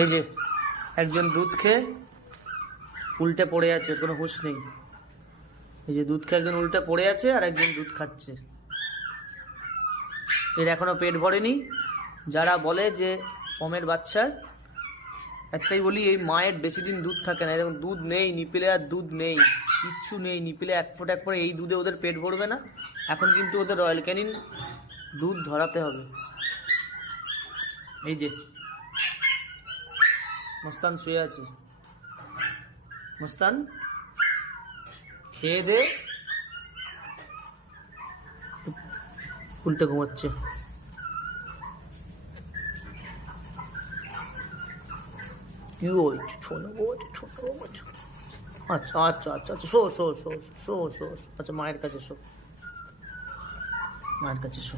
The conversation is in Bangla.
এই যে একজন দুধ খেয়ে উল্টে পড়ে আছে, কোনো হুঁশ নেই। এই যে দুধ খেয়ে একজন উল্টে পড়ে আছে আর একজন দুধ খাচ্ছে। এর এখনো পেট ভরেনি। যারা বলে যে পমের বাচ্চার, একটাই বলি, এই মায়ের বেশি দিন দুধ থাকে না। এরকম দুধ নেই নিপিলে, আর দুধ নেই, কিচ্ছু নেই নিপিলে, এক ফোঁটা এক ফোঁটা, এই দুধে ওদের পেট ভরবে না। এখন কিন্তু ওদের রয়্যাল ক্যানিন দুধ ধরাতে হবে। এই যে মস্তান শুয়ে আছে, মস্তান খেয়ে দে উল্টে ঘুমাচ্ছে। কি হয়েছে ছোট বাচ্চা? আচ্ছা আচ্ছা আচ্ছা আচ্ছা, show show show show show show, আচ্ছা মায়ের কাছে শো, মায়ের কাছে শো।